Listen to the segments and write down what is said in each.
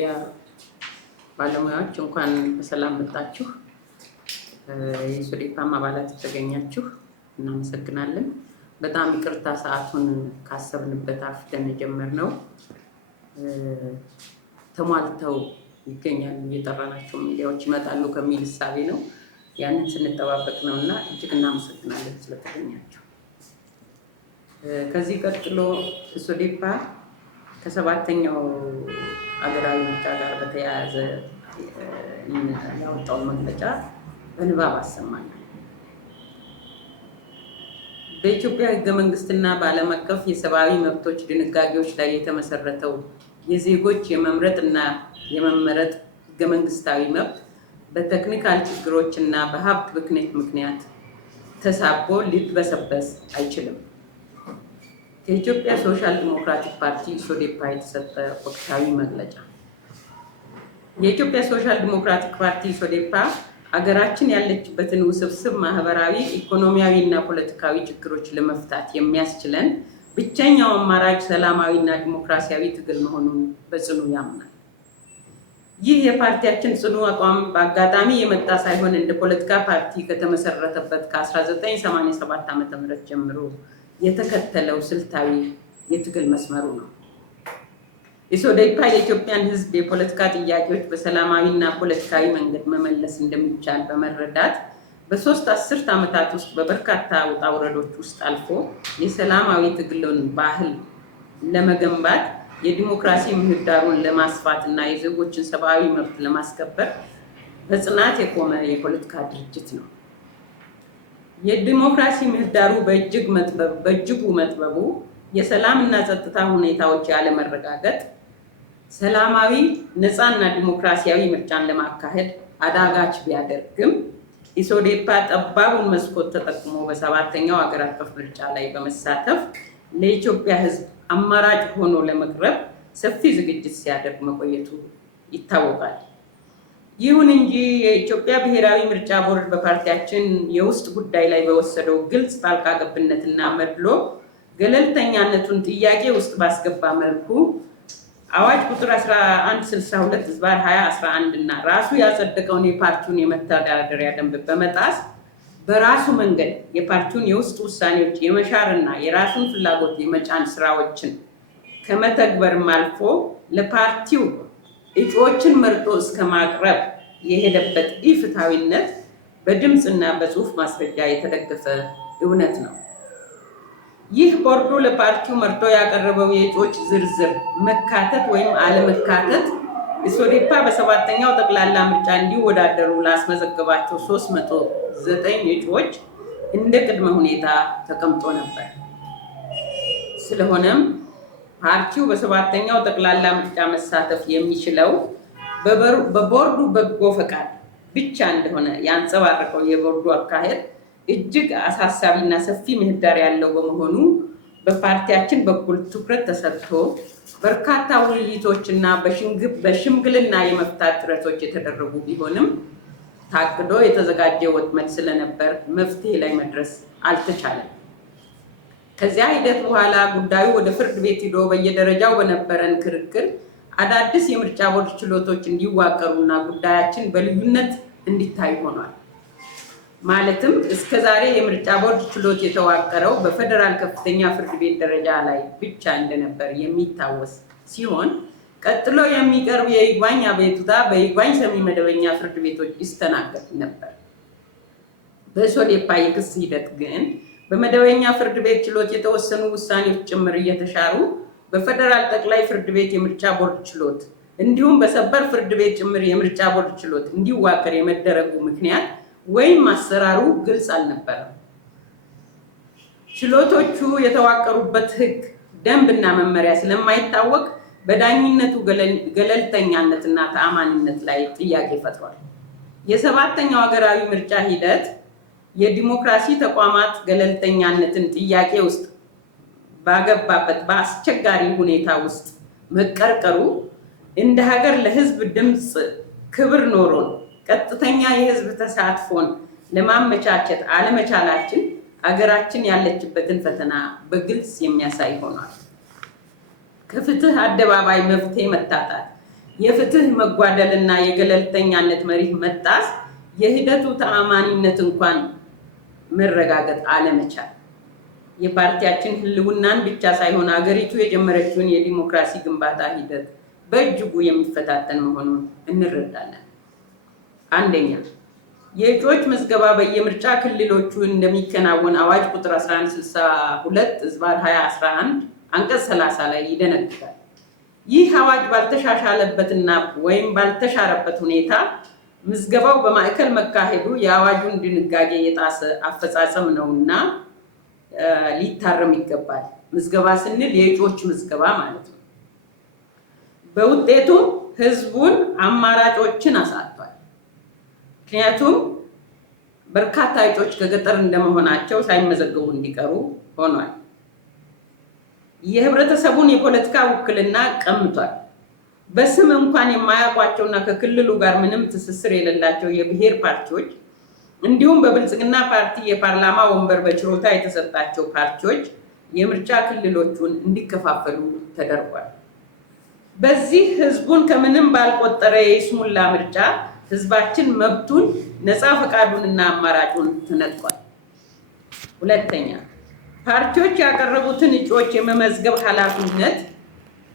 የሚዲያ ባለሙያዎች እንኳን በሰላም መጣችሁ። የሶዴፓም አባላት ተገኛችሁ እናመሰግናለን። በጣም ይቅርታ ሰዓቱን ካሰብንበት አፍተን ጀመርነው። ተሟልተው ይገኛሉ የጠራናቸው ሚዲያዎች ይመጣሉ ከሚል እሳቤ ነው። ያንን ስንጠባበቅ ነውና እጅግ እናመሰግናለን ስለተገኛችሁ። ከዚህ ቀጥሎ ሶዴፓ ከሰባተኛው አገራዊ ምርጫ ጋር በተያያዘ ያወጣውን መግለጫ በንባብ አሰማናል። በኢትዮጵያ ሕገ መንግስትና በዓለም አቀፍ የሰብአዊ መብቶች ድንጋጌዎች ላይ የተመሰረተው የዜጎች የመምረጥና የመመረጥ ሕገ መንግስታዊ መብት በቴክኒካል ችግሮችና በሀብት ብክነት ምክንያት ተሳቦ ሊበሰበስ አይችልም። ከኢትዮጵያ ሶሻል ዲሞክራቲክ ፓርቲ ሶዴፓ የተሰጠ ወቅታዊ መግለጫ። የኢትዮጵያ ሶሻል ዲሞክራቲክ ፓርቲ ሶዴፓ ሀገራችን ያለችበትን ውስብስብ ማህበራዊ፣ ኢኮኖሚያዊ እና ፖለቲካዊ ችግሮች ለመፍታት የሚያስችለን ብቸኛው አማራጭ ሰላማዊና ዲሞክራሲያዊ ትግል መሆኑን በጽኑ ያምናል። ይህ የፓርቲያችን ጽኑ አቋም በአጋጣሚ የመጣ ሳይሆን እንደ ፖለቲካ ፓርቲ ከተመሰረተበት ከ1987 ዓ.ም ጀምሮ የተከተለው ስልታዊ የትግል መስመሩ ነው። የሶዴፓ የኢትዮጵያን ሕዝብ የፖለቲካ ጥያቄዎች በሰላማዊና ፖለቲካዊ መንገድ መመለስ እንደሚቻል በመረዳት በሶስት አስርት ዓመታት ውስጥ በበርካታ ውጣ ውረዶች ውስጥ አልፎ የሰላማዊ ትግልን ባህል ለመገንባት የዲሞክራሲ ምህዳሩን ለማስፋት እና የዜጎችን ሰብአዊ መብት ለማስከበር በጽናት የቆመ የፖለቲካ ድርጅት ነው። የዲሞክራሲ ምህዳሩ በእጅጉ መጥበቡ የሰላምና ጸጥታ ሁኔታዎች ያለመረጋገጥ ሰላማዊ ነፃና ዲሞክራሲያዊ ምርጫን ለማካሄድ አዳጋች ቢያደርግም ኢሶዴፓ ጠባቡን መስኮት ተጠቅሞ በሰባተኛው ሀገር አቀፍ ምርጫ ላይ በመሳተፍ ለኢትዮጵያ ሕዝብ አማራጭ ሆኖ ለመቅረብ ሰፊ ዝግጅት ሲያደርግ መቆየቱ ይታወቃል። ይሁን እንጂ የኢትዮጵያ ብሔራዊ ምርጫ ቦርድ በፓርቲያችን የውስጥ ጉዳይ ላይ በወሰደው ግልጽ ጣልቃ ገብነትና መድሎ ገለልተኛነቱን ጥያቄ ውስጥ ባስገባ መልኩ አዋጅ ቁጥር 1162/2011 እና ራሱ ያጸደቀውን የፓርቲውን የመተዳደሪያ ደንብ በመጣስ በራሱ መንገድ የፓርቲውን የውስጥ ውሳኔዎች የመሻርና የራሱን ፍላጎት የመጫን ስራዎችን ከመተግበርም አልፎ ለፓርቲው እጩዎችን መርጦ እስከ ማቅረብ የሄደበት ኢፍትሐዊነት በድምፅና በጽሁፍ ማስረጃ የተደገፈ እውነት ነው። ይህ ቦርዱ ለፓርቲው መርጦ ያቀረበው የእጩዎች ዝርዝር መካተት ወይም አለመካተት ሶዴፓ በሰባተኛው ጠቅላላ ምርጫ እንዲወዳደሩ ላስመዘገባቸው 309 እጩዎች እንደ ቅድመ ሁኔታ ተቀምጦ ነበር። ስለሆነም ፓርቲው በሰባተኛው ጠቅላላ ምርጫ መሳተፍ የሚችለው በቦርዱ በጎ ፈቃድ ብቻ እንደሆነ ያንጸባረቀው የቦርዱ አካሄድ እጅግ አሳሳቢና ሰፊ ምህዳር ያለው በመሆኑ በፓርቲያችን በኩል ትኩረት ተሰጥቶ በርካታ ውይይቶችና በሽምግልና የመፍታት ጥረቶች የተደረጉ ቢሆንም ታቅዶ የተዘጋጀ ወጥመድ ስለነበር መፍትሄ ላይ መድረስ አልተቻለም። ከዚያ ሂደት በኋላ ጉዳዩ ወደ ፍርድ ቤት ሄዶ በየደረጃው በነበረን ክርክር አዳዲስ የምርጫ ቦርድ ችሎቶች እንዲዋቀሩና ጉዳያችን በልዩነት እንዲታይ ሆኗል። ማለትም እስከዛሬ የምርጫ ቦርድ ችሎት የተዋቀረው በፌደራል ከፍተኛ ፍርድ ቤት ደረጃ ላይ ብቻ እንደነበር የሚታወስ ሲሆን ቀጥሎ የሚቀርብ የይግባኝ አቤቱታ በይግባኝ ሰሚ መደበኛ ፍርድ ቤቶች ይስተናገድ ነበር። በሶዴፓ የክስ ሂደት ግን በመደበኛ ፍርድ ቤት ችሎት የተወሰኑ ውሳኔዎች ጭምር እየተሻሩ በፌደራል ጠቅላይ ፍርድ ቤት የምርጫ ቦርድ ችሎት እንዲሁም በሰበር ፍርድ ቤት ጭምር የምርጫ ቦርድ ችሎት እንዲዋቀር የመደረጉ ምክንያት ወይም አሰራሩ ግልጽ አልነበረም። ችሎቶቹ የተዋቀሩበት ሕግ፣ ደንብና መመሪያ ስለማይታወቅ በዳኝነቱ ገለልተኛነትና ተአማኒነት ላይ ጥያቄ ፈጥሯል። የሰባተኛው ሀገራዊ ምርጫ ሂደት የዲሞክራሲ ተቋማት ገለልተኛነትን ጥያቄ ውስጥ ባገባበት በአስቸጋሪ ሁኔታ ውስጥ መቀርቀሩ እንደ ሀገር ለሕዝብ ድምፅ ክብር ኖሮን ቀጥተኛ የህዝብ ተሳትፎን ለማመቻቸት አለመቻላችን አገራችን ያለችበትን ፈተና በግልጽ የሚያሳይ ሆኗል። ከፍትህ አደባባይ መፍትሄ መታጣት፣ የፍትህ መጓደልና የገለልተኛነት መርህ መጣስ የሂደቱ ተአማኒነት እንኳን መረጋገጥ አለመቻል የፓርቲያችን ህልውናን ብቻ ሳይሆን አገሪቱ የጀመረችውን የዲሞክራሲ ግንባታ ሂደት በእጅጉ የሚፈታተን መሆኑን እንረዳለን። አንደኛ፣ የእጩዎች ምዝገባ በየምርጫ ክልሎቹ እንደሚከናወን አዋጅ ቁጥር 1162/2011 አንቀጽ 30 ላይ ይደነግጋል። ይህ አዋጅ ባልተሻሻለበትና ወይም ባልተሻረበት ሁኔታ ምዝገባው በማዕከል መካሄዱ የአዋጁን ድንጋጌ የጣሰ አፈጻጸም ነውና ሊታረም ይገባል። ምዝገባ ስንል የእጩዎች ምዝገባ ማለት ነው። በውጤቱም ህዝቡን አማራጮችን አሳጥቷል። ምክንያቱም በርካታ እጩዎች ከገጠር እንደመሆናቸው ሳይመዘገቡ እንዲቀሩ ሆኗል። የህብረተሰቡን የፖለቲካ ውክልና ቀምቷል። በስም እንኳን የማያውቋቸውና ከክልሉ ጋር ምንም ትስስር የሌላቸው የብሔር ፓርቲዎች እንዲሁም በብልጽግና ፓርቲ የፓርላማ ወንበር በችሮታ የተሰጣቸው ፓርቲዎች የምርጫ ክልሎቹን እንዲከፋፈሉ ተደርጓል። በዚህ ህዝቡን ከምንም ባልቆጠረ የይስሙላ ምርጫ ህዝባችን መብቱን፣ ነፃ ፈቃዱንና አማራጩን ተነጥቋል። ሁለተኛ፣ ፓርቲዎች ያቀረቡትን እጩዎች የመመዝገብ ኃላፊነት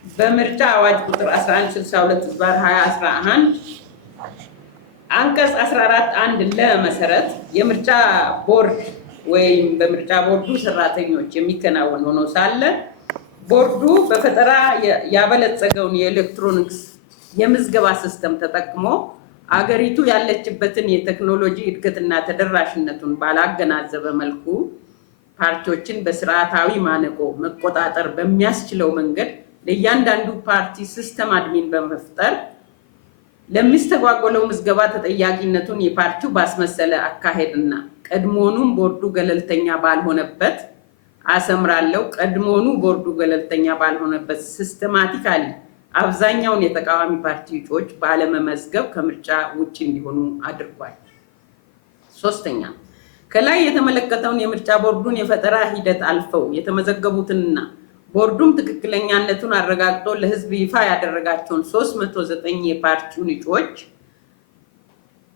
በምርጫ አዋጅ ቁጥር 1162/2011 አንቀጽ 14(1) ለመሰረት የምርጫ ቦርድ ወይም በምርጫ ቦርዱ ሰራተኞች የሚከናወን ሆኖ ሳለ ቦርዱ በፈጠራ ያበለጸገውን የኤሌክትሮኒክስ የምዝገባ ሲስተም ተጠቅሞ አገሪቱ ያለችበትን የቴክኖሎጂ እድገትና ተደራሽነቱን ባላገናዘበ መልኩ ፓርቲዎችን በስርዓታዊ ማነቆ መቆጣጠር በሚያስችለው መንገድ ለእያንዳንዱ ፓርቲ ሲስተም አድሚን በመፍጠር ለሚስተጓጎለው ምዝገባ ተጠያቂነቱን የፓርቲው ባስመሰለ አካሄድና ቀድሞኑም ቦርዱ ገለልተኛ ባልሆነበት አሰምራለሁ፣ ቀድሞኑ ቦርዱ ገለልተኛ ባልሆነበት ሲስተማቲካሊ አብዛኛውን የተቃዋሚ ፓርቲ እጩዎች ባለመመዝገብ ከምርጫ ውጭ እንዲሆኑ አድርጓል። ሶስተኛ፣ ከላይ የተመለከተውን የምርጫ ቦርዱን የፈጠራ ሂደት አልፈው የተመዘገቡትንና ቦርዱም ትክክለኛነቱን አረጋግጦ ለህዝብ ይፋ ያደረጋቸውን 309 የፓርቲውን እጩዎች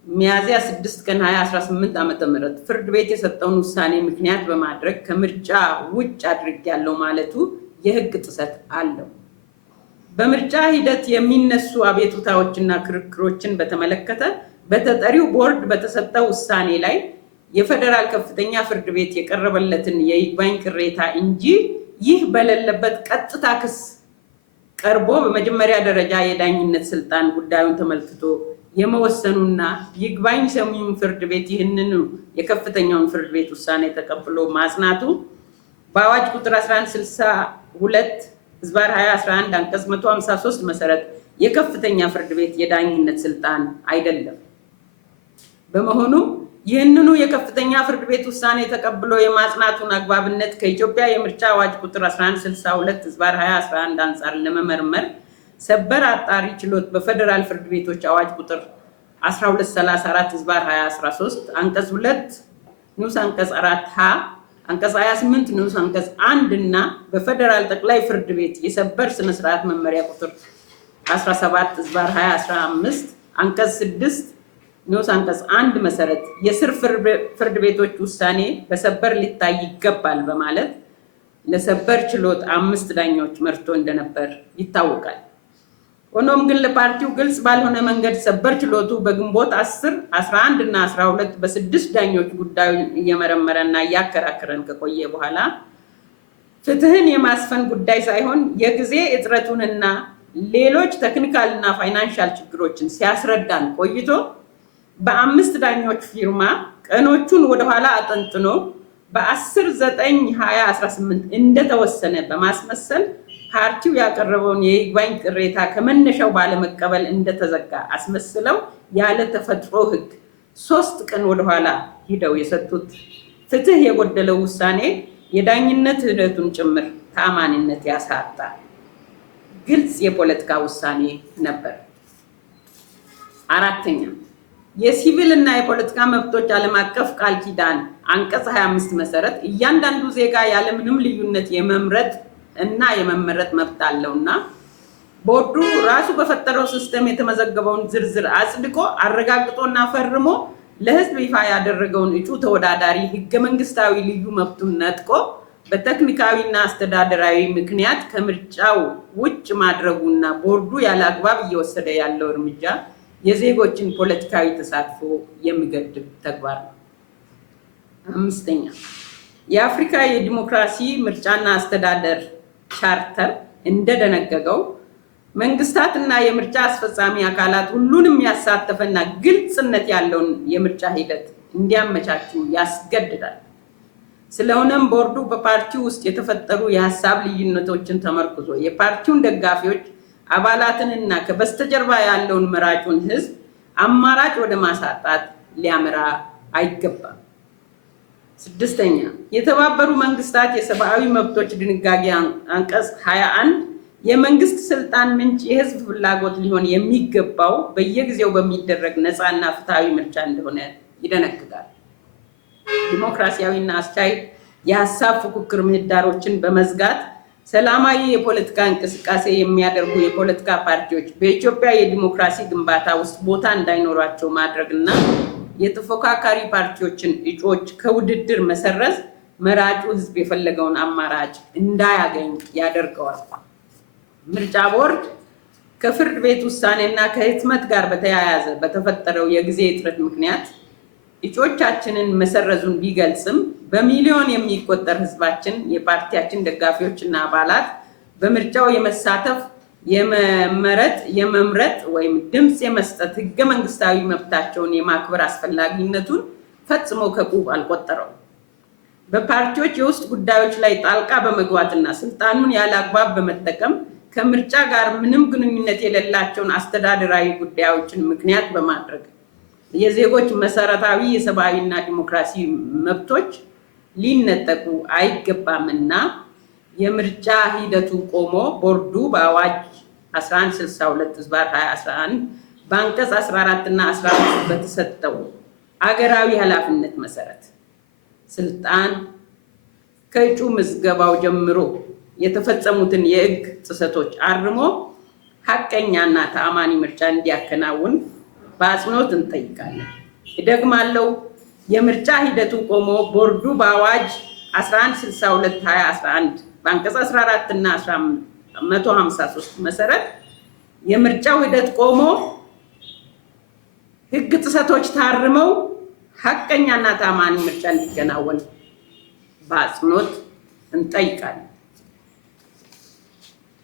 ሚያዝያ 6 ቀን 2018 ዓ.ም ፍርድ ቤት የሰጠውን ውሳኔ ምክንያት በማድረግ ከምርጫ ውጭ አድርጌያለሁ ማለቱ የህግ ጥሰት አለው። በምርጫ ሂደት የሚነሱ አቤቱታዎችና ክርክሮችን በተመለከተ በተጠሪው ቦርድ በተሰጠው ውሳኔ ላይ የፌደራል ከፍተኛ ፍርድ ቤት የቀረበለትን የይግባኝ ቅሬታ እንጂ ይህ በሌለበት ቀጥታ ክስ ቀርቦ በመጀመሪያ ደረጃ የዳኝነት ስልጣን ጉዳዩን ተመልክቶ የመወሰኑና ይግባኝ ሰሚውን ፍርድ ቤት ይህንን የከፍተኛውን ፍርድ ቤት ውሳኔ ተቀብሎ ማጽናቱ በአዋጅ ቁጥር 1162/2011 አንቀጽ 153 መሰረት የከፍተኛ ፍርድ ቤት የዳኝነት ስልጣን አይደለም። በመሆኑ ይህንኑ የከፍተኛ ፍርድ ቤት ውሳኔ ተቀብሎ የማጽናቱን አግባብነት ከኢትዮጵያ የምርጫ አዋጅ ቁጥር 1162/2011 አንጻር ለመመርመር ሰበር አጣሪ ችሎት በፌደራል ፍርድ ቤቶች አዋጅ ቁጥር 1234/2013 አንቀጽ 2 ንዑስ አንቀጽ 4 ሀ አንቀጽ 28 ንዑስ አንቀጽ 1 እና በፌደራል ጠቅላይ ፍርድ ቤት የሰበር ስነ ስርዓት መመሪያ ቁጥር 17/2015 አንቀጽ 6 ንዑስ አንቀጽ 1 መሰረት የስር ፍርድ ቤቶች ውሳኔ በሰበር ሊታይ ይገባል በማለት ለሰበር ችሎት 5 ዳኞች መርቶ እንደነበር ይታወቃል። ሆኖም ግን ለፓርቲው ግልጽ ባልሆነ መንገድ ሰበር ችሎቱ በግንቦት 10፣ 11 እና 12 በ6 ዳኞች ጉዳዩን እየመረመረና እያከራከረን ከቆየ በኋላ ፍትህን የማስፈን ጉዳይ ሳይሆን የጊዜ እጥረቱንና ሌሎች ቴክኒካልና ፋይናንሻል ችግሮችን ሲያስረዳን ቆይቶ በ5 ዳኞች ፊርማ ቀኖቹን ወደኋላ አጠንጥኖ በ10/9/2018 እንደተወሰነ በማስመሰል ፓርቲው ያቀረበውን የይግባኝ ቅሬታ ከመነሻው ባለመቀበል እንደተዘጋ አስመስለው ያለ ተፈጥሮ ህግ 3 ቀን ወደኋላ ሂደው የሰጡት ፍትህ የጎደለው ውሳኔ የዳኝነት ሂደቱን ጭምር ተአማኒነት ያሳጣ ግልጽ የፖለቲካ ውሳኔ ነበር። አራተኛ፣ የሲቪል እና የፖለቲካ መብቶች ዓለም አቀፍ ቃል ኪዳን አንቀጽ 25 መሰረት እያንዳንዱ ዜጋ ያለ ምንም ልዩነት የመምረጥ እና የመመረጥ መብት አለውና ቦርዱ ራሱ በፈጠረው ሲስተም የተመዘገበውን ዝርዝር አጽድቆ አረጋግጦና ፈርሞ ለህዝብ ይፋ ያደረገውን እጩ ተወዳዳሪ ህገ መንግስታዊ ልዩ መብቱን ነጥቆ በቴክኒካዊና አስተዳደራዊ ምክንያት ከምርጫው ውጭ ማድረጉና ቦርዱ ያለ አግባብ እየወሰደ ያለው እርምጃ የዜጎችን ፖለቲካዊ ተሳትፎ የሚገድብ ተግባር ነው። አምስተኛ፣ የአፍሪካ የዲሞክራሲ ምርጫና አስተዳደር ቻርተር እንደደነገገው መንግስታትና የምርጫ አስፈጻሚ አካላት ሁሉንም ያሳተፈና ግልጽነት ያለውን የምርጫ ሂደት እንዲያመቻቹ ያስገድዳል። ስለሆነም ቦርዱ በፓርቲው ውስጥ የተፈጠሩ የሀሳብ ልዩነቶችን ተመርኩዞ የፓርቲውን ደጋፊዎች አባላትንና ከበስተጀርባ ያለውን መራጩን ህዝብ አማራጭ ወደ ማሳጣት ሊያመራ አይገባም። ስድስተኛ፣ የተባበሩ መንግስታት የሰብአዊ መብቶች ድንጋጌ አንቀጽ 21 የመንግስት ስልጣን ምንጭ የህዝብ ፍላጎት ሊሆን የሚገባው በየጊዜው በሚደረግ ነፃና ፍትሃዊ ምርጫ እንደሆነ ይደነግጋል። ዲሞክራሲያዊና አስቻይ የሀሳብ ፉክክር ምህዳሮችን በመዝጋት ሰላማዊ የፖለቲካ እንቅስቃሴ የሚያደርጉ የፖለቲካ ፓርቲዎች በኢትዮጵያ የዲሞክራሲ ግንባታ ውስጥ ቦታ እንዳይኖራቸው ማድረግና የተፎካካሪ ፓርቲዎችን እጩዎች ከውድድር መሰረዝ መራጩ ህዝብ የፈለገውን አማራጭ እንዳያገኝ ያደርገዋል። ምርጫ ቦርድ ከፍርድ ቤት ውሳኔና ከህትመት ጋር በተያያዘ በተፈጠረው የጊዜ እጥረት ምክንያት እጩዎቻችንን መሰረዙን ቢገልጽም በሚሊዮን የሚቆጠር ህዝባችን የፓርቲያችን ደጋፊዎችና አባላት በምርጫው የመሳተፍ የመምረጥ ወይም ድምፅ የመስጠት ህገ መንግስታዊ መብታቸውን የማክበር አስፈላጊነቱን ፈጽሞ ከቁብ አልቆጠረው። በፓርቲዎች የውስጥ ጉዳዮች ላይ ጣልቃ በመግባትና ስልጣኑን ያለ አግባብ በመጠቀም ከምርጫ ጋር ምንም ግንኙነት የሌላቸውን አስተዳደራዊ ጉዳዮችን ምክንያት በማድረግ የዜጎች መሰረታዊ የሰብአዊና ዲሞክራሲ መብቶች ሊነጠቁ አይገባምና የምርጫ ሂደቱ ቆሞ ቦርዱ በአዋጅ 1162/2011 በአንቀጽ 14 እና 15 በተሰጠው አገራዊ ኃላፊነት መሰረት ስልጣን ከእጩ ምዝገባው ጀምሮ የተፈጸሙትን የህግ ጥሰቶች አርሞ ሐቀኛና ተአማኒ ምርጫ እንዲያከናውን በአጽንኦት እንጠይቃለን። እደግማለሁ፣ የምርጫ ሂደቱ ቆሞ ቦርዱ በአዋጅ 1162/2011 በአንቀጽ 14 እና 153 መሰረት የምርጫው ሂደት ቆሞ ህግ ጥሰቶች ታርመው ሐቀኛና ተአማኒ ምርጫ እንዲከናወን በአጽንኦት እንጠይቃለን።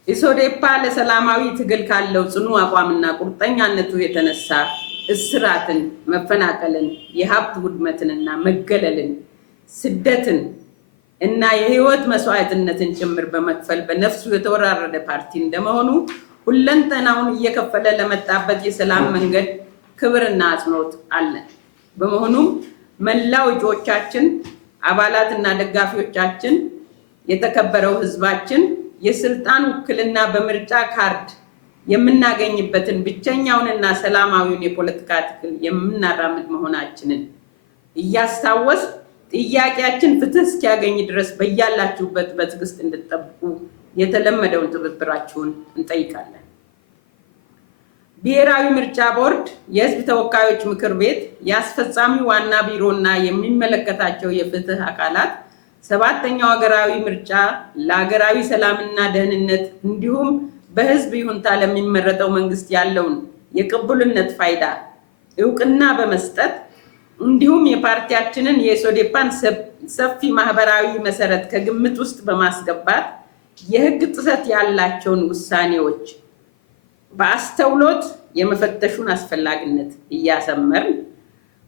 ኢሶዴፓ ለሰላማዊ ትግል ካለው ጽኑ አቋምና ቁርጠኛነቱ የተነሳ እስራትን፣ መፈናቀልን፣ የሀብት ውድመትንና መገለልን፣ ስደትን እና የህይወት መስዋዕትነትን ጭምር በመክፈል በነፍሱ የተወራረደ ፓርቲ እንደመሆኑ ሁለንተናውን እየከፈለ ለመጣበት የሰላም መንገድ ክብርና አጽንኦት አለን። በመሆኑም መላው እጩዎቻችን፣ አባላትና ደጋፊዎቻችን፣ የተከበረው ህዝባችን የስልጣን ውክልና በምርጫ ካርድ የምናገኝበትን ብቸኛውንና ሰላማዊውን የፖለቲካ ትግል የምናራምድ መሆናችንን እያስታወስ ጥያቄያችን ፍትህ እስኪያገኝ ድረስ በያላችሁበት በትዕግስት እንድትጠብቁ የተለመደውን ትብብራችሁን እንጠይቃለን። ብሔራዊ ምርጫ ቦርድ፣ የህዝብ ተወካዮች ምክር ቤት፣ የአስፈጻሚ ዋና ቢሮና የሚመለከታቸው የፍትህ አካላት ሰባተኛው ሀገራዊ ምርጫ ለሀገራዊ ሰላምና ደህንነት እንዲሁም በህዝብ ይሁንታ ለሚመረጠው መንግስት ያለውን የቅቡልነት ፋይዳ እውቅና በመስጠት እንዲሁም የፓርቲያችንን የኢሶዴፓን ሰፊ ማህበራዊ መሰረት ከግምት ውስጥ በማስገባት የህግ ጥሰት ያላቸውን ውሳኔዎች በአስተውሎት የመፈተሹን አስፈላጊነት እያሰመርን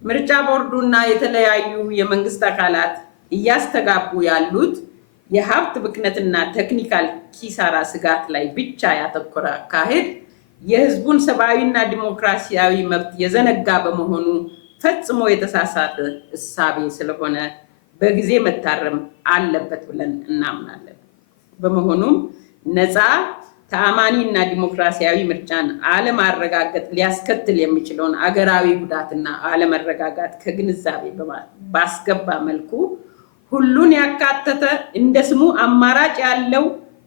ምርጫ ቦርዱና የተለያዩ የመንግስት አካላት እያስተጋቡ ያሉት የሀብት ብክነትና ቴክኒካል ኪሳራ ስጋት ላይ ብቻ ያተኮረ አካሄድ የህዝቡን ሰብአዊና ዲሞክራሲያዊ መብት የዘነጋ በመሆኑ ፈጽሞ የተሳሳተ እሳቤ ስለሆነ በጊዜ መታረም አለበት ብለን እናምናለን። በመሆኑም ነፃ፣ ተአማኒ እና ዲሞክራሲያዊ ምርጫን አለማረጋገጥ ሊያስከትል የሚችለውን አገራዊ ጉዳትና አለመረጋጋት ከግንዛቤ ባስገባ መልኩ ሁሉን ያካተተ እንደ ስሙ አማራጭ ያለው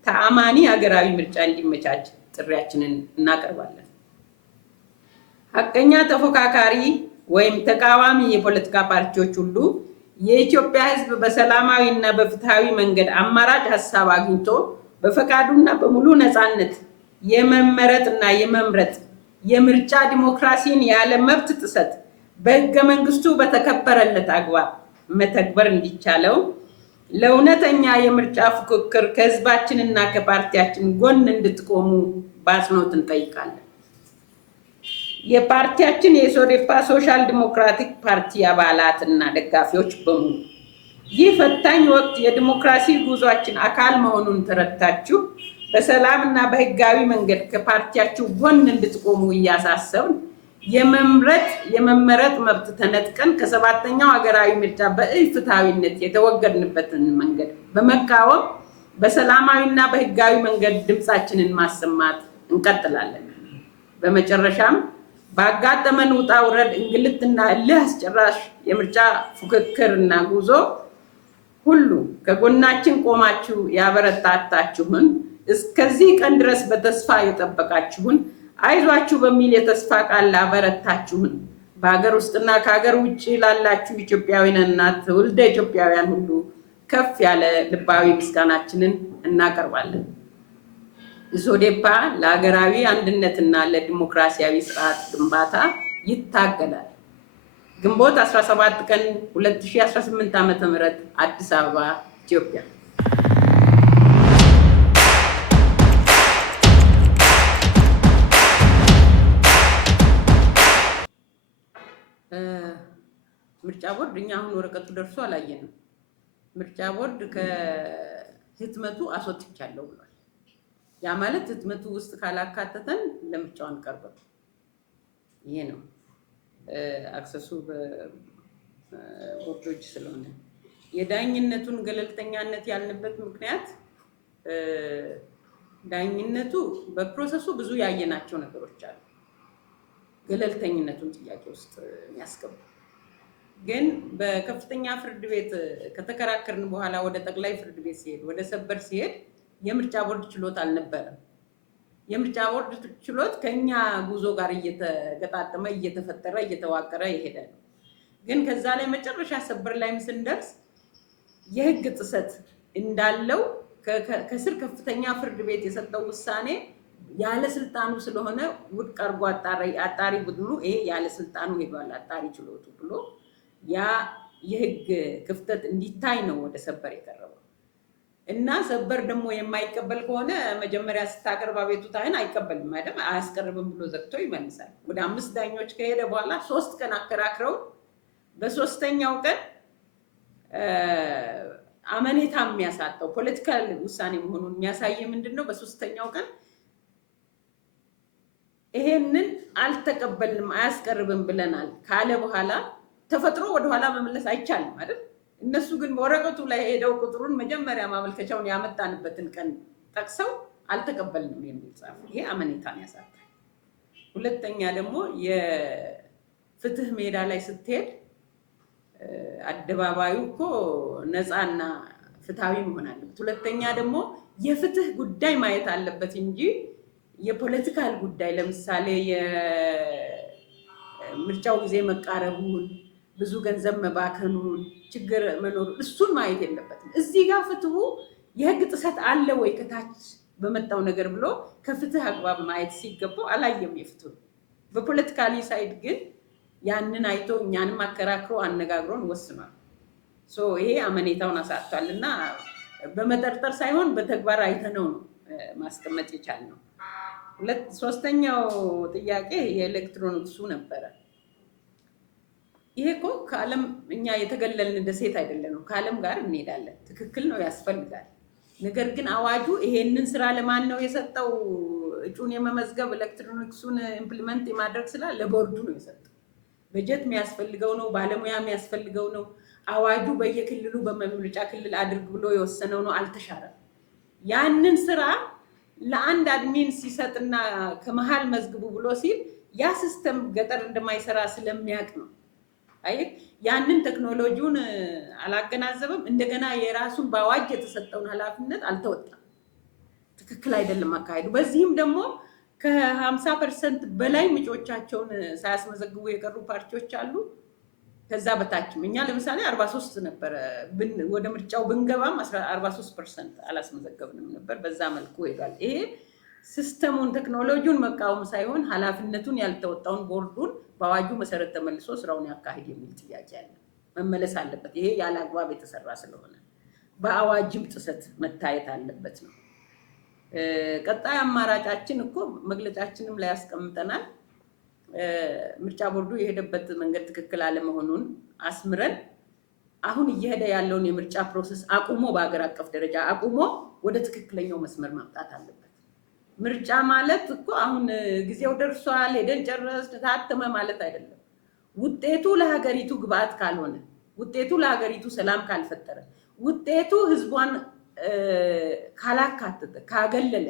ተአማኒ ሀገራዊ ምርጫ እንዲመቻች ጥሪያችንን እናቀርባለን። ሀቀኛ ተፎካካሪ ወይም ተቃዋሚ የፖለቲካ ፓርቲዎች ሁሉ የኢትዮጵያ ሕዝብ በሰላማዊ እና በፍትሃዊ መንገድ አማራጭ ሀሳብ አግኝቶ በፈቃዱና በሙሉ ነፃነት የመመረጥና የመምረጥ የምርጫ ዲሞክራሲን ያለ መብት ጥሰት በሕገ መንግስቱ በተከበረለት አግባብ መተግበር እንዲቻለው ለእውነተኛ የምርጫ ፉክክር ከሕዝባችንና ከፓርቲያችን ጎን እንድትቆሙ በአጽንኦት እንጠይቃለን። የፓርቲያችን የሶዴፓ ሶሻል ዲሞክራቲክ ፓርቲ አባላትና ደጋፊዎች በሙሉ ይህ ፈታኝ ወቅት የዲሞክራሲ ጉዟችን አካል መሆኑን ተረድታችሁ በሰላም እና በህጋዊ መንገድ ከፓርቲያችሁ ጎን እንድትቆሙ እያሳሰብን የመመረጥ መብት ተነጥቀን ከሰባተኛው ሀገራዊ ምርጫ በፍትሃዊነት የተወገድንበትን መንገድ በመቃወም በሰላማዊና በህጋዊ መንገድ ድምፃችንን ማሰማት እንቀጥላለን። በመጨረሻም ባጋጠመን ውጣ ውረድ እንግልትና እልህ አስጨራሽ የምርጫ ፉክክርና ጉዞ ሁሉ ከጎናችን ቆማችሁ ያበረታታችሁን፣ እስከዚህ ቀን ድረስ በተስፋ የጠበቃችሁን፣ አይዟችሁ በሚል የተስፋ ቃል ላበረታችሁን በሀገር ውስጥና ከሀገር ውጭ ላላችሁ ኢትዮጵያውያንና ትውልደ ኢትዮጵያውያን ሁሉ ከፍ ያለ ልባዊ ምስጋናችንን እናቀርባለን። ሶዴፓ ለሀገራዊ አንድነትና ለዲሞክራሲያዊ ስርዓት ግንባታ ይታገላል። ግንቦት 17 ቀን 2018 ዓ.ም አዲስ አበባ ኢትዮጵያ። ምርጫ ቦርድ እኛ አሁን ወረቀቱ ደርሶ አላየንም። ምርጫ ቦርድ ከህትመቱ አስወጥቻለሁ ብሏል። ያ ማለት ህትመቱ ውስጥ ካላካተተን ለምርጫው አንቀርብም። ይሄ ነው አክሰሱ በቦርዶች ስለሆነ። የዳኝነቱን ገለልተኛነት ያልንበት ምክንያት ዳኝነቱ በፕሮሰሱ ብዙ ያየናቸው ነገሮች አሉ ገለልተኝነቱን ጥያቄ ውስጥ የሚያስገቡ። ግን በከፍተኛ ፍርድ ቤት ከተከራከርን በኋላ ወደ ጠቅላይ ፍርድ ቤት ሲሄድ፣ ወደ ሰበር ሲሄድ የምርጫ ቦርድ ችሎት አልነበረም። የምርጫ ቦርድ ችሎት ከኛ ጉዞ ጋር እየተገጣጠመ እየተፈጠረ እየተዋቀረ የሄደ ነው። ግን ከዛ ላይ መጨረሻ ሰበር ላይም ስንደርስ የህግ ጥሰት እንዳለው ከስር ከፍተኛ ፍርድ ቤት የሰጠው ውሳኔ ያለ ስልጣኑ ስለሆነ ውድቅ አድርጎ አጣሪ ቡድኑ ይሄ ያለ ስልጣኑ ሄዷል አጣሪ ችሎቱ ብሎ ያ የህግ ክፍተት እንዲታይ ነው ወደ ሰበር የቀረበው። እና ሰበር ደግሞ የማይቀበል ከሆነ መጀመሪያ ስታቀርብ አቤቱታህን አይቀበልም አይደል? አያስቀርብም ብሎ ዘግቶ ይመልሳል። ወደ 5 ዳኞች ከሄደ በኋላ 3 ቀን አከራክረው በሶስተኛው ቀን አመኔታ የሚያሳጣው ፖለቲካል ውሳኔ መሆኑን የሚያሳይ ምንድነው? በሶስተኛው ቀን ይሄንን አልተቀበልንም አያስቀርብም ብለናል ካለ በኋላ ተፈጥሮ ወደኋላ መመለስ አይቻልም አይደል? እነሱ ግን በወረቀቱ ላይ ሄደው ቁጥሩን መጀመሪያ ማመልከቻውን ያመጣንበትን ቀን ጠቅሰው አልተቀበልንም የሚል ጻፉ። ይሄ አመኔታን ያሳጣል። ሁለተኛ ደግሞ የፍትህ ሜዳ ላይ ስትሄድ አደባባዩ እኮ ነፃና ፍትሃዊ መሆን አለበት። ሁለተኛ ደግሞ የፍትህ ጉዳይ ማየት አለበት እንጂ የፖለቲካል ጉዳይ ለምሳሌ የምርጫው ጊዜ መቃረቡን፣ ብዙ ገንዘብ መባከኑን፣ ችግር መኖሩ እሱን ማየት የለበትም። እዚህ ጋር ፍትሁ የህግ ጥሰት አለ ወይ ከታች በመጣው ነገር ብሎ ከፍትህ አግባብ ማየት ሲገባው አላየም። የፍትሁ በፖለቲካሊ ሳይድ ግን ያንን አይቶ እኛንም አከራክሮ አነጋግሮን ወስኗል። ይሄ አመኔታውን አሳጥቷል እና በመጠርጠር ሳይሆን በተግባር አይተነው ነው ማስቀመጥ የቻልነው። ሶስተኛው ጥያቄ የኤሌክትሮኒክሱ ነበረ። ይሄ እኮ ከዓለም እኛ የተገለልን ደሴት አይደለንም። ከዓለም ጋር እንሄዳለን። ትክክል ነው፣ ያስፈልጋል። ነገር ግን አዋጁ ይሄንን ስራ ለማን ነው የሰጠው? እጩን የመመዝገብ ኤሌክትሮኒክሱን ኢምፕሊመንት የማድረግ ስራ ለቦርዱ ነው የሰጠው። በጀት የሚያስፈልገው ነው፣ ባለሙያ የሚያስፈልገው ነው። አዋጁ በየክልሉ በምርጫ ክልል አድርግ ብሎ የወሰነው ነው፣ አልተሻረም። ያንን ስራ ለአንድ አድሚን ሲሰጥና ከመሃል መዝግቡ ብሎ ሲል ያ ሲስተም ገጠር እንደማይሰራ ስለሚያውቅ ነው። አይ ያንን ቴክኖሎጂውን አላገናዘበም። እንደገና የራሱን በአዋጅ የተሰጠውን ኃላፊነት አልተወጣም። ትክክል አይደለም አካሄዱ። በዚህም ደግሞ ከ50% በላይ ምጮቻቸውን ሳያስመዘግቡ የቀሩ ፓርቲዎች አሉ። ከዛ በታችም እኛ ለምሳሌ 43 ነበረ ወደ ምርጫው ብንገባም 43% አላስመዘገብንም ነበር። በዛ መልኩ ይላል። ይሄ ሲስተሙን ቴክኖሎጂውን መቃወም ሳይሆን ኃላፊነቱን ያልተወጣውን ቦርዱን በአዋጁ መሰረት ተመልሶ ስራውን ያካሂድ የሚል ጥያቄ አለ። መመለስ አለበት። ይሄ ያለ አግባብ የተሰራ ስለሆነ በአዋጅም ጥሰት መታየት አለበት ነው። ቀጣይ አማራጫችን እኮ መግለጫችንም ላይ ያስቀምጠናል። ምርጫ ቦርዱ የሄደበት መንገድ ትክክል አለመሆኑን አስምረን አሁን እየሄደ ያለውን የምርጫ ፕሮሰስ አቁሞ በአገር አቀፍ ደረጃ አቁሞ ወደ ትክክለኛው መስመር ማምጣት አለበት። ምርጫ ማለት እኮ አሁን ጊዜው ደርሷል ሄደን ጨረስን ታተመ ማለት አይደለም። ውጤቱ ለሀገሪቱ ግብአት ካልሆነ፣ ውጤቱ ለሀገሪቱ ሰላም ካልፈጠረ፣ ውጤቱ ህዝቧን ካላካተተ ካገለለ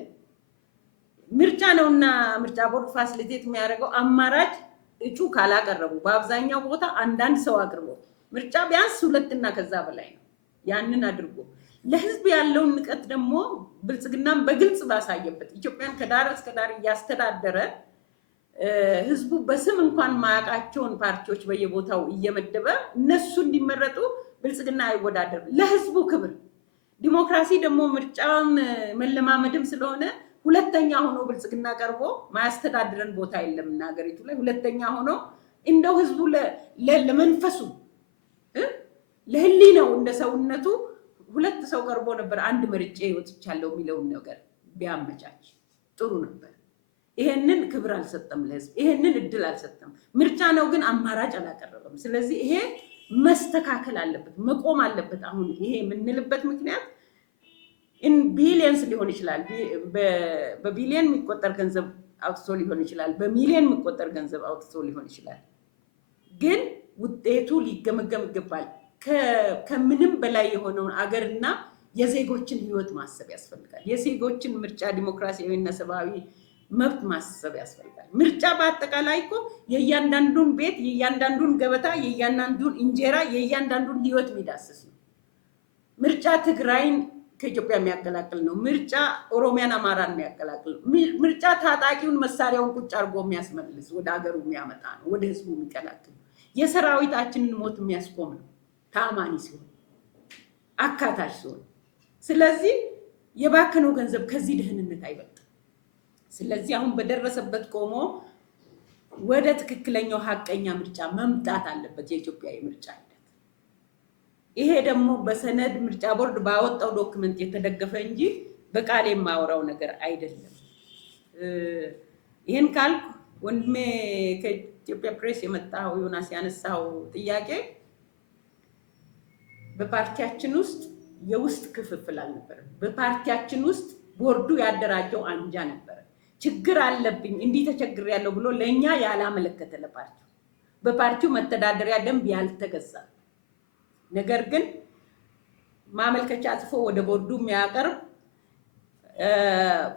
ምርጫ ነውና ምርጫ ቦርድ ፋሲሊቴት የሚያደርገው አማራጭ እጩ ካላቀረቡ በአብዛኛው ቦታ አንዳንድ ሰው አቅርቦ ምርጫ ቢያንስ 2 እና ከዛ በላይ ነው። ያንን አድርጎ ለህዝብ ያለውን ንቀት ደግሞ ብልጽግናም በግልጽ ባሳየበት ኢትዮጵያን ከዳር እስከ ዳር እያስተዳደረ ህዝቡ በስም እንኳን ማያውቃቸውን ፓርቲዎች በየቦታው እየመደበ እነሱ እንዲመረጡ ብልጽግና አይወዳደርም። ለህዝቡ ክብር ዲሞክራሲ ደግሞ ምርጫውን መለማመድም ስለሆነ ሁለተኛ ሆኖ ብልጽግና ቀርቦ ማያስተዳድረን ቦታ የለምና ሀገሪቱ ላይ ሁለተኛ ሆኖ እንደው ህዝቡ ለመንፈሱ ለህሊናው እንደ ሰውነቱ 2 ሰው ቀርቦ ነበር አንድ መርጬ ወጥቻለሁ የሚለውን ነገር ቢያመቻች ጥሩ ነበር። ይሄንን ክብር አልሰጠም ለህዝብ፣ ይሄንን እድል አልሰጠም። ምርጫ ነው ግን አማራጭ አላቀረበም። ስለዚህ ይሄ መስተካከል አለበት፣ መቆም አለበት። አሁን ይሄ የምንልበት ምክንያት ቢሊየንስ ሊሆን ይችላል፣ በቢሊየን የሚቆጠር ገንዘብ አውጥቶ ሊሆን ይችላል፣ በሚሊየን የሚቆጠር ገንዘብ አውጥቶ ሊሆን ይችላል። ግን ውጤቱ ሊገመገም ይገባል። ከምንም በላይ የሆነውን አገርና የዜጎችን ህይወት ማሰብ ያስፈልጋል። የዜጎችን ምርጫ ዲሞክራሲያዊና ሰብአዊ መብት ማሰብ ያስፈልጋል። ምርጫ በአጠቃላይ እኮ የእያንዳንዱን ቤት፣ የእያንዳንዱን ገበታ፣ የእያንዳንዱን እንጀራ፣ የእያንዳንዱን ህይወት የሚዳስስ ነው። ምርጫ ትግራይን ከኢትዮጵያ የሚያቀላቅል ነው። ምርጫ ኦሮሚያን አማራን የሚያቀላቅል ነው። ምርጫ ታጣቂውን መሳሪያውን ቁጭ አድርጎ የሚያስመልስ ወደ ሀገሩ የሚያመጣ ነው። ወደ ህዝቡ የሚቀላቅል የሰራዊታችንን ሞት የሚያስቆም ነው። ታማኒ ሲሆን፣ አካታች ሲሆን፣ ስለዚህ የባከነው ገንዘብ ከዚህ ደህንነት አይበልጥም። ስለዚህ አሁን በደረሰበት ቆሞ ወደ ትክክለኛው ሀቀኛ ምርጫ መምጣት አለበት የኢትዮጵያ የምርጫ ሂደት። ይሄ ደግሞ በሰነድ ምርጫ ቦርድ ባወጣው ዶክመንት የተደገፈ እንጂ በቃል የማወራው ነገር አይደለም። ይህን ካልኩ ወንድሜ ከኢትዮጵያ ፕሬስ የመጣው ዮናስ ያነሳው ጥያቄ በፓርቲያችን ውስጥ የውስጥ ክፍፍል አልነበረም። በፓርቲያችን ውስጥ ቦርዱ ያደራጀው አንጃ ነበረ። ችግር አለብኝ እንዲህ ተቸግሬያለሁ ብሎ ለኛ ያላመለከተ ለፓርቲው በፓርቲው መተዳደሪያ ደንብ ያልተገዛ ነገር ግን ማመልከቻ ጽፎ ወደ ቦርዱ የሚያቀርብ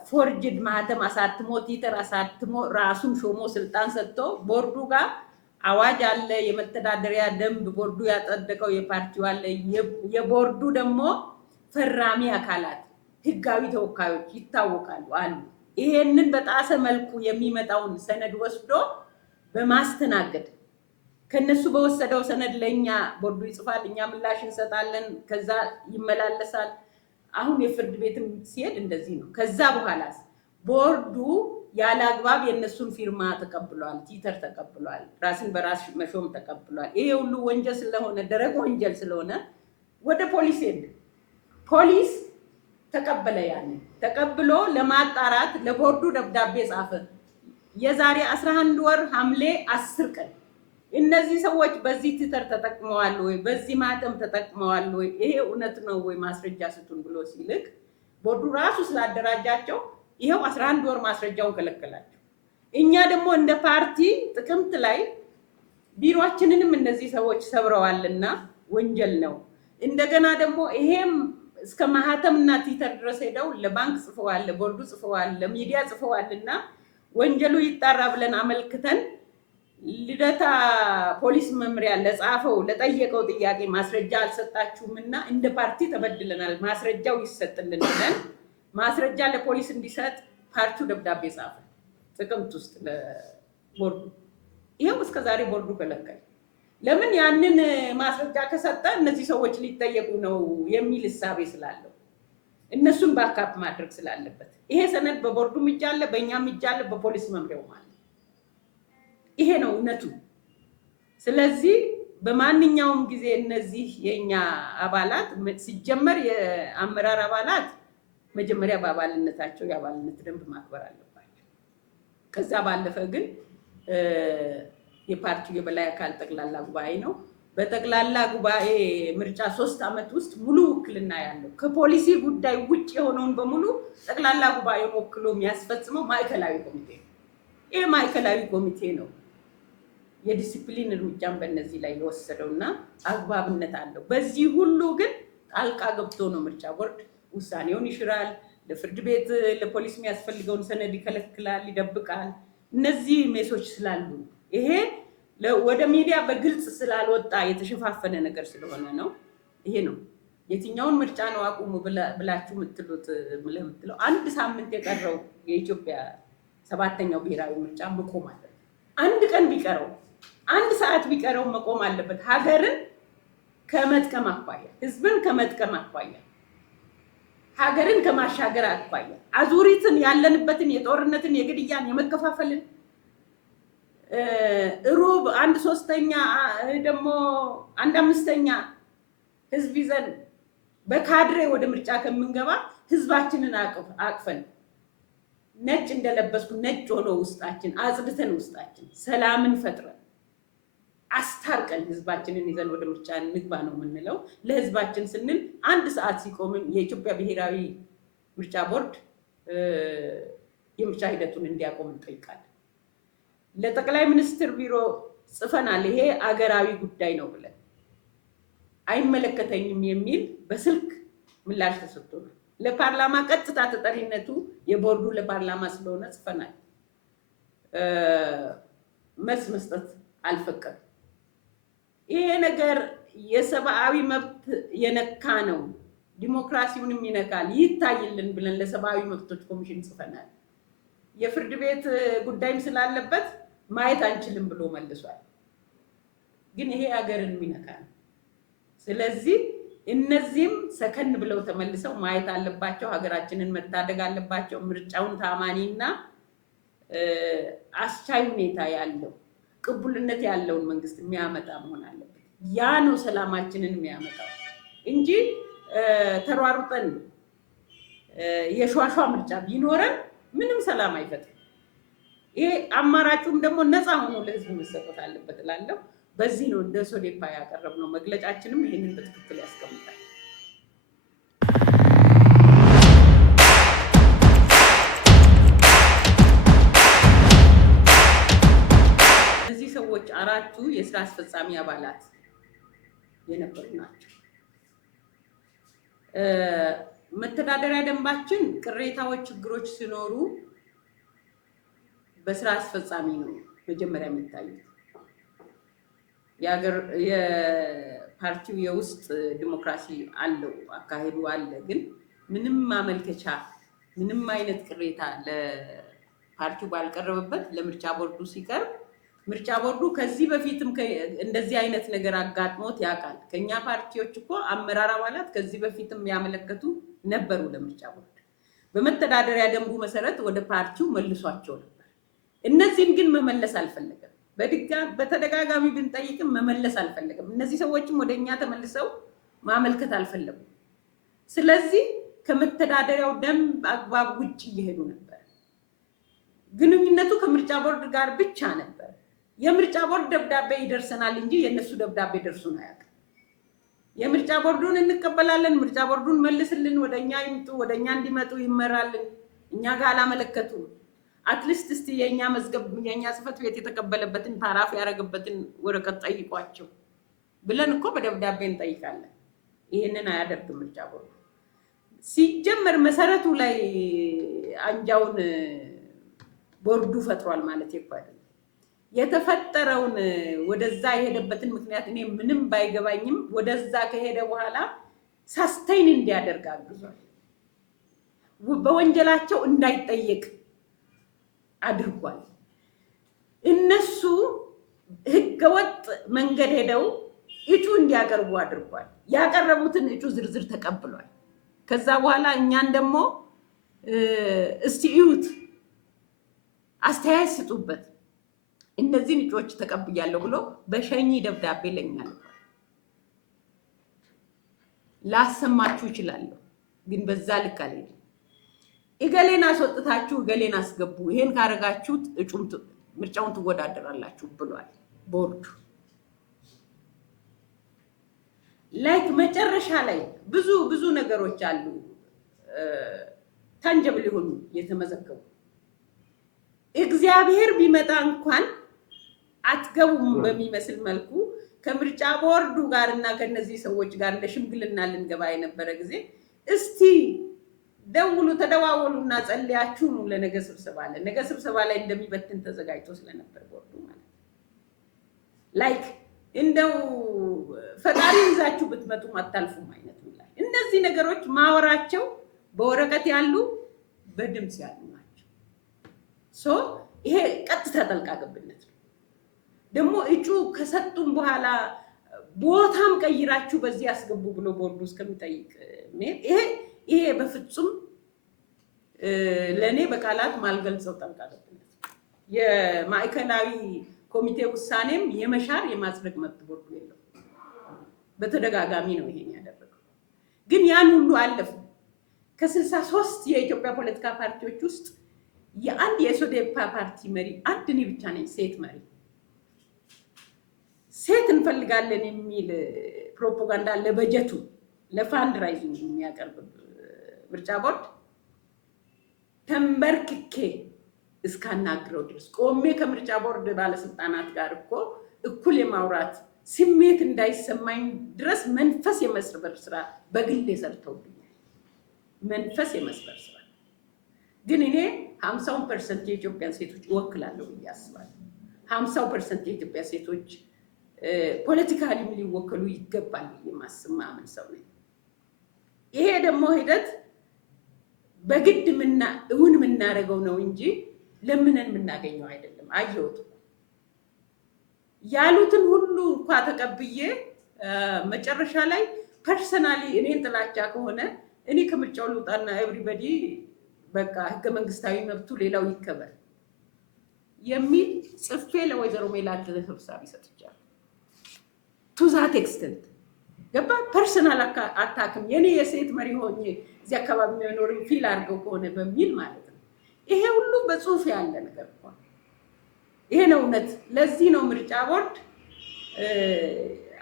ፎርጅድ ማህተም አሳትሞ ቲተር አሳትሞ ራሱን ሾሞ ስልጣን ሰጥቶ ቦርዱ ጋር አዋጅ አለ፣ የመተዳደሪያ ደንብ ቦርዱ ያጸደቀው የፓርቲው አለ። የቦርዱ ደግሞ ፈራሚ አካላት ህጋዊ ተወካዮች ይታወቃሉ አሉ። ይሄንን በጣሰ መልኩ የሚመጣውን ሰነድ ወስዶ በማስተናገድ ከነሱ በወሰደው ሰነድ ለኛ ቦርዱ ይጽፋል፣ እኛ ምላሽ እንሰጣለን፣ ከዛ ይመላለሳል። አሁን የፍርድ ቤትም ሲሄድ እንደዚህ ነው። ከዛ በኋላስ ቦርዱ ያለ አግባብ የነሱን ፊርማ ተቀብሏል፣ ቲተር ተቀብሏል፣ ራስን በራስ መሾም ተቀብሏል። ይሄ ሁሉ ወንጀል ስለሆነ ደረቅ ወንጀል ስለሆነ ወደ ፖሊስ ሄደ። ፖሊስ ተቀበለ። ያን ተቀብሎ ለማጣራት ለቦርዱ ደብዳቤ ጻፈ። የዛሬ 11 ወር ሐምሌ 10 ቀን እነዚህ ሰዎች በዚህ ቲተር ተጠቅመዋል ወይ በዚህ ማተም ተጠቅመዋል ወይ ይሄ እውነት ነው ወይ ማስረጃ ስጡን ብሎ ሲልክ ቦርዱ ራሱ ስላደራጃቸው ይሄው 11 ወር ማስረጃውን ከለከላቸው። እኛ ደግሞ እንደ ፓርቲ ጥቅምት ላይ ቢሮአችንንም እነዚህ ሰዎች ሰብረዋልና ወንጀል ነው። እንደገና ደግሞ ይሄም እስከ ማህተምና ቲተር ድረስ ሄደው ለባንክ ጽፈዋል፣ ለቦርዱ ጽፈዋል፣ ለሚዲያ ጽፈዋልና ወንጀሉ ይጣራ ብለን አመልክተን ልደታ ፖሊስ መምሪያ ለጻፈው ለጠየቀው ጥያቄ ማስረጃ አልሰጣችሁምና እንደ ፓርቲ ተበድለናል፣ ማስረጃው ይሰጥልን ብለን ማስረጃ ለፖሊስ እንዲሰጥ ፓርቲው ደብዳቤ ጻፈ ጥቅምት ውስጥ ለቦርዱ። ይሄው እስከዛሬ ቦርዱ ከለከለ። ለምን? ያንን ማስረጃ ከሰጠ እነዚህ ሰዎች ሊጠየቁ ነው የሚል እሳቤ ስላለው እነሱን ባካፕ ማድረግ ስላለበት ይሄ ሰነድ በቦርዱም እጅ አለ፣ በእኛም እጅ አለ፣ በፖሊስ መምሪያውም አለ። ይሄ ነው እውነቱ። ስለዚህ በማንኛውም ጊዜ እነዚህ የኛ አባላት ሲጀመር የአመራር አባላት መጀመሪያ በአባልነታቸው የአባልነት ደንብ ማክበር አለባቸው። ከዛ ባለፈ ግን የፓርቲው የበላይ አካል ጠቅላላ ጉባኤ ነው። በጠቅላላ ጉባኤ ምርጫ 3 ዓመት ውስጥ ሙሉ ውክልና ያለው ከፖሊሲ ጉዳይ ውጭ የሆነውን በሙሉ ጠቅላላ ጉባኤውን ወክሎ የሚያስፈጽመው ማዕከላዊ ኮሚቴ ነው። ይሄ ማዕከላዊ ኮሚቴ ነው የዲሲፕሊን እርምጃን በእነዚህ ላይ የወሰደውና አግባብነት አለው። በዚህ ሁሉ ግን ጣልቃ ገብቶ ነው ምርጫ ቦርድ ውሳኔውን ይሽራል፣ ለፍርድ ቤት ለፖሊስ የሚያስፈልገውን ሰነድ ይከለክላል፣ ይደብቃል። እነዚህ ሜሶች ስላሉ ይሄ ወደ ሚዲያ በግልጽ ስላልወጣ የተሸፋፈነ ነገር ስለሆነ ነው። ይሄ ነው የትኛውን ምርጫ ነው አቁሙ ብላችሁ የምትለው 1 ሳምንት የቀረው የኢትዮጵያ 7ኛው ብሔራዊ ምርጫ መቆም አለበት። 1 ቀን ቢቀረው 1 ሰዓት ቢቀረው መቆም አለበት። ሀገርን ከመጥቀም አኳያ፣ ህዝብን ከመጥቀም አኳያ፣ ሀገርን ከማሻገር አኳያ አዙሪትን ያለንበትን የጦርነትን፣ የግድያን፣ የመከፋፈልን ሩብ 1/3 ደግሞ 1/5 ህዝብ ይዘን በካድሬ ወደ ምርጫ ከምንገባ ህዝባችንን አቅፈን ነጭ እንደለበስኩ ነጭ ሆኖ ውስጣችን አጽድተን ውስጣችን ሰላምን ፈጥረን አስታርቀን ህዝባችንን ይዘን ወደ ምርጫ እንግባ ነው የምንለው። ለህዝባችን ስንል 1 ሰዓት ሲቆምም የኢትዮጵያ ብሔራዊ ምርጫ ቦርድ የምርጫ ሂደቱን እንዲያቆም እንጠይቃለን። ለጠቅላይ ሚኒስትር ቢሮ ጽፈናል። ይሄ አገራዊ ጉዳይ ነው ብለን አይመለከተኝም የሚል በስልክ ምላሽ ተሰጥቶናል። ለፓርላማ ቀጥታ ተጠሪነቱ የቦርዱ ለፓርላማ ስለሆነ ጽፈናል። መልስ መስጠት አልፈቀድም። ይሄ ነገር የሰብአዊ መብት የነካ ነው፣ ዲሞክራሲውንም ይነካል፣ ይታይልን ብለን ለሰብአዊ መብቶች ኮሚሽን ጽፈናል። የፍርድ ቤት ጉዳይም ስላለበት ማየት አንችልም ብሎ መልሷል። ግን ይሄ ሀገርን የሚነካ ነው። ስለዚህ እነዚህም ሰከን ብለው ተመልሰው ማየት አለባቸው፣ ሀገራችንን መታደግ አለባቸው። ምርጫውን ታማኒና አስቻይ ሁኔታ ያለው ቅቡልነት ያለውን መንግስት የሚያመጣ መሆን አለበት። ያ ነው ሰላማችንን የሚያመጣው እንጂ ተሯሩጠን የሿሿ ምርጫ ቢኖረን ምንም ሰላም አይፈጥርም። ይሄ አማራጩም ደግሞ ነፃ ሆኖ ለህዝብ መሰጠት አለበት እላለሁ። በዚህ ነው እንደ ሶዴፓ ያቀረብነው መግለጫችንም ይህንን በትክክል ያስቀምጣል። እነዚህ ሰዎች 4ቱ የስራ አስፈጻሚ አባላት የነበሩ ናቸው። መተዳደሪያ ደንባችን ቅሬታዎች፣ ችግሮች ሲኖሩ በስራ አስፈጻሚ ነው መጀመሪያ የሚታዩት። የፓርቲው የውስጥ ዲሞክራሲ አለው፣ አካሄዱ አለ። ግን ምንም ማመልከቻ ምንም አይነት ቅሬታ ለፓርቲው ባልቀረበበት ለምርጫ ቦርዱ ሲቀርብ ምርጫ ቦርዱ ከዚህ በፊትም እንደዚህ አይነት ነገር አጋጥሞት ያውቃል። ከኛ ፓርቲዎች እኮ አመራር አባላት ከዚህ በፊትም ያመለከቱ ነበሩ ለምርጫ ቦርድ። በመተዳደሪያ ደንቡ መሰረት ወደ ፓርቲው መልሷቸው ነበር። እነዚህን ግን መመለስ አልፈለገም። በተደጋጋሚ ብንጠይቅም መመለስ አልፈለገም። እነዚህ ሰዎችም ወደኛ ተመልሰው ማመልከት አልፈለጉም። ስለዚህ ከመተዳደሪያው ደንብ አግባብ ውጭ እየሄዱ ነበር። ግንኙነቱ ከምርጫ ቦርድ ጋር ብቻ ነበር። የምርጫ ቦርድ ደብዳቤ ይደርሰናል እንጂ የነሱ ደብዳቤ ደርሱን አያውቅም። የምርጫ ቦርዱን እንቀበላለን፣ ምርጫ ቦርዱን መልስልን፣ ወደኛ ይምጡ፣ ወደኛ እንዲመጡ ይመራልን። እኛ ጋር አላመለከቱም። አትሊስት እስቲ የኛ መዝገብ የኛ ጽህፈት ቤት የተቀበለበትን ፓራፍ ያደረገበትን ወረቀት ጠይቋቸው ብለን እኮ በደብዳቤ እንጠይቃለን። ይሄንን አያደርግም ምርጫ ቦርዱ። ሲጀመር መሰረቱ ላይ አንጃውን ቦርዱ ፈጥሯል ማለት ይባላል። የተፈጠረውን ወደዛ የሄደበትን ምክንያት እኔ ምንም ባይገባኝም ወደዛ ከሄደ በኋላ ሳስቴይን እንዲያደርግ አግዟል። በወንጀላቸው እንዳይጠየቅ አድርጓል። እነሱ ህገወጥ መንገድ ሄደው እጩ እንዲያቀርቡ አድርጓል። ያቀረቡትን እጩ ዝርዝር ተቀብሏል። ከዛ በኋላ እኛን ደግሞ እስቲ እዩት፣ አስተያየት ስጡበት፣ እነዚህን እጩዎች ተቀብያለሁ ብሎ በሸኚ ደብዳቤ ለኛ ልኳል። ላሰማችሁ እችላለሁ፣ ግን በዛ ልክ አልሄድም። እገሌን አስወጥታችሁ እገሌን አስገቡ፣ ይሄን ካረጋችሁት ምርጫውን ትወዳደራላችሁ ብሏል ቦርዱ። ላይክ መጨረሻ ላይ ብዙ ነገሮች አሉ ታንጀብል የሆኑ የተመዘገቡ። እግዚአብሔር ቢመጣ እንኳን አትገቡም በሚመስል መልኩ ከምርጫ ቦርዱ ጋር እና ከነዚህ ሰዎች ጋር ለሽምግልና ልንገባ የነበረ ጊዜ እስቲ ደውሉ፣ ተደዋወሉና ጸልያችሁ ነው ለነገ ስብሰባ አለ። ነገ ስብሰባ ላይ እንደሚበትን ተዘጋጅቶ ስለነበር ቦርዱ ማለት ላይክ እንደው ፈጣሪ ይዛችሁ ብትመጡም አታልፉም አይነት ነው። እነዚህ ነገሮች ማወራቸው በወረቀት ያሉ በድምጽ ያሉ ናቸው። ሶ ይሄ ቀጥታ ጠልቃ ገብነት ነው። ደግሞ እጩ ከሰጡም በኋላ ቦታም ቀይራችሁ በዚህ ያስገቡ ብሎ ቦርዱ እስከሚጠይቅ ይሄ በፍጹም ለእኔ በቃላት ማልገልጸው ጠልቃ ገብነት። የማዕከላዊ ኮሚቴ ውሳኔም የመሻር የማጽደቅ መብት ቦርዱ የለው። በተደጋጋሚ ነው ይሄን ያደረገው። ግን ያን ሁሉ አለፉ። ከ63 የኢትዮጵያ ፖለቲካ ፓርቲዎች ውስጥ የአንድ የሶዴፓ ፓርቲ መሪ አንድ እኔ ብቻ ነኝ ሴት መሪ። ሴት እንፈልጋለን የሚል ፕሮፓጋንዳ ለበጀቱ ለፋንድ ራይዚንግ የሚያቀርብ ምርጫ ቦርድ ተንበርክኬ እስካናግረው ድረስ ቆሜ ከምርጫ ቦርድ ባለስልጣናት ጋር እኮ እኩል የማውራት ስሜት እንዳይሰማኝ ድረስ መንፈስ የመስበር ስራ በግል ሰርተውብኛል። መንፈስ የመስበር ስራ ግን እኔ 50% የኢትዮጵያን ሴቶች እወክላለሁ ብዬ አስባለሁ። 50% የኢትዮጵያ ሴቶች ፖለቲካሊም ሊወከሉ ይገባል ብዬ ማስማምን ሰው ነኝ። ይሄ ደግሞ ሂደት በግድ እውን የምናደርገው ነው እንጂ ለምንን የምናገኘው አይደለም። አየሁት ያሉትን ሁሉ እንኳ ተቀብዬ መጨረሻ ላይ ፐርሰናሊ እኔን ጥላቻ ከሆነ እኔ ከምርጫው ልውጣና ኤቭሪባዲ በቃ ህገ መንግስታዊ መብቱ ሌላው ይከበር የሚል ጽፌ ለወይዘሮ ሜላት ተሰብሳቢ ሰጥቻለሁ። ቱ ዛት ኤክስተንት ገባ። ፐርሰናል አታክም የኔ የሴት መሪ ሆኜ እዚህ አካባቢ የሚኖር ፊል አድርገው ከሆነ በሚል ማለት ነው። ይሄ ሁሉ በጽሁፍ ያለ ነገር ነው። ይሄ ነው እውነት። ለዚህ ነው ምርጫ ቦርድ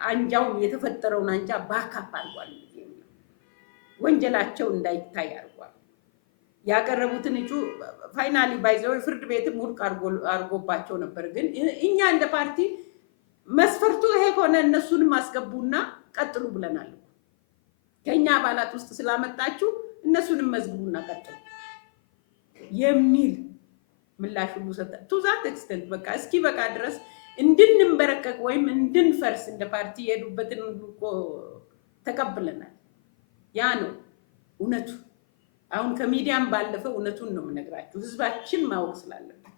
አንጃውን የተፈጠረውን አንጃ ባካፕ አድርጓል። ወንጀላቸው እንዳይታይ አድርጓል። ያቀረቡትን እጩ ፋይናሊ ባይዘው ፍርድ ቤትም ውድቅ አድርጎባቸው ነበር። ግን እኛ እንደ ፓርቲ መስፈርቱ ይሄ ከሆነ እነሱንም አስገቡና ቀጥሉ ብለናል። ከኛ አባላት ውስጥ ስላመጣችሁ እነሱንም መዝግቡና ቀጥሉ የሚል ምላሽ ሁሉ ሰጠ። ቱ ዛት ኤክስተንት በቃ እስኪ በቃ ድረስ እንድንበረከክ ወይም እንድንፈርስ እንደ ፓርቲ የሄዱበትን ሁሉ እኮ ተቀብለናል። ያ ነው እውነቱ። አሁን ከሚዲያም ባለፈ እውነቱን ነው የምነግራችሁ፣ ህዝባችን ማወቅ ስላለበት።